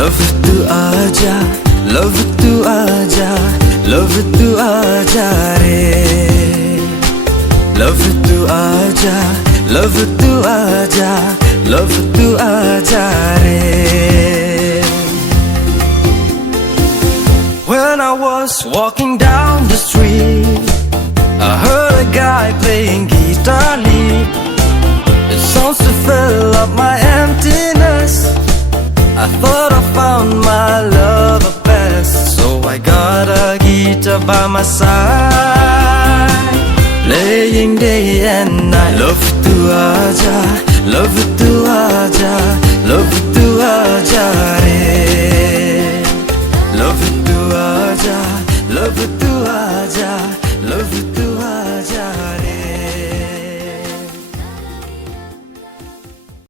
love tu aaja, love tu aaja, love tu aaja re. Love tu aaja, love tu aaja, love tu aaja re. When I was walking down the street, I heard a guy playing guitar lead. It sounds to fill up my emptiness. I thought I found my love at best, so I got a guitar by my side, playing day and night. Love tu aaja, love